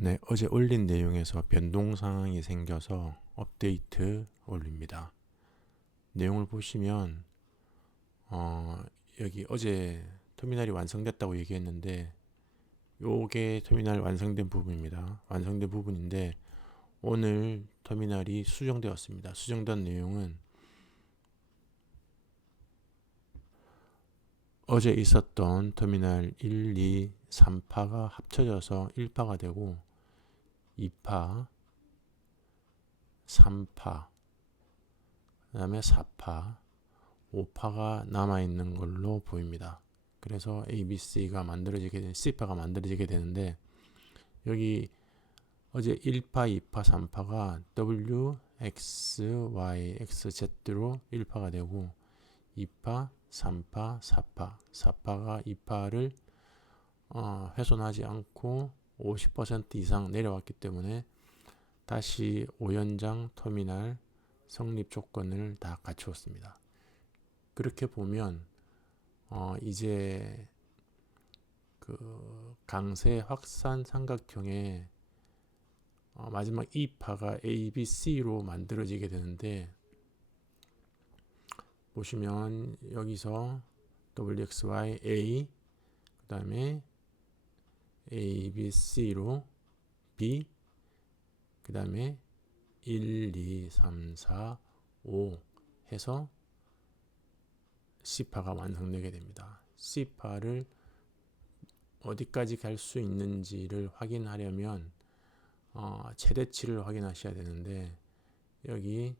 네, 어제 올린 내용에서 변동 상황이 생겨서 업데이트 올립니다. 내용을 보시면 어, 여기 어제 터미널이 완성됐다고 얘기했는데 요게 터미널 완성된 부분입니다. 완성된 부분인데 오늘 터미널이 수정되었습니다. 수정된 내용은 어제 있었던 터미널 1, 2, 3파가 합쳐져서 1파가 되고 2파, 3파, 그 다음에 4파, 5파가 남아있는 걸로 보입니다. 그래서 ABC가 만들어지게 C파가 만들어지게 되는데 여기 어제 1파, 2파, 3파가 W, X, Y, X, Z로 1파가 되고 2파, 3파, 4파, 4파가 2파를 어, 훼손하지 않고 50% 이상 내려왔기 때문에 다시 5연장 터미널 성립 조건을 다 갖추었습니다. 그렇게 보면 어, 이제 그 강세 확산 삼각형의 어, 마지막 2파가 A, B, C로 만들어지게 되는데 보시면 여기서 WXY A 그 다음에 A, B, C로 B 그 다음에 1, 2, 3, 4, 5 해서 C파가 완성되게 됩니다. C파를 어디까지 갈 수 있는지를 확인하려면 어, 최대치를 확인하셔야 되는데 여기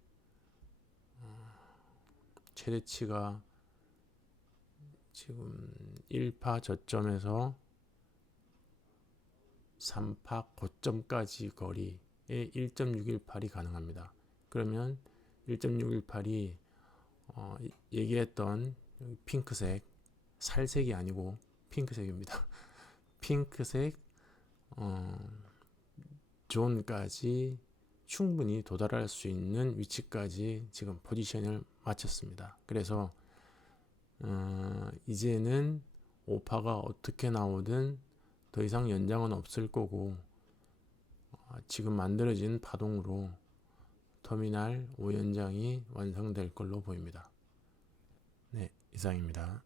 어, 최대치가 지금 1파 저점에서 3파 고점까지 거리에 1.618이 가능합니다. 그러면 1.618이 어, 얘기했던 핑크색 살색이 아니고 핑크색입니다. 핑크색 어, 존까지 충분히 도달할 수 있는 위치까지 지금 포지션을 마쳤습니다. 그래서 어, 이제는 오파가 어떻게 나오든 더 이상 연장은 없을 거고 어, 지금 만들어진 파동으로 터미널 5연장이 완성될 걸로 보입니다. 네, 이상입니다.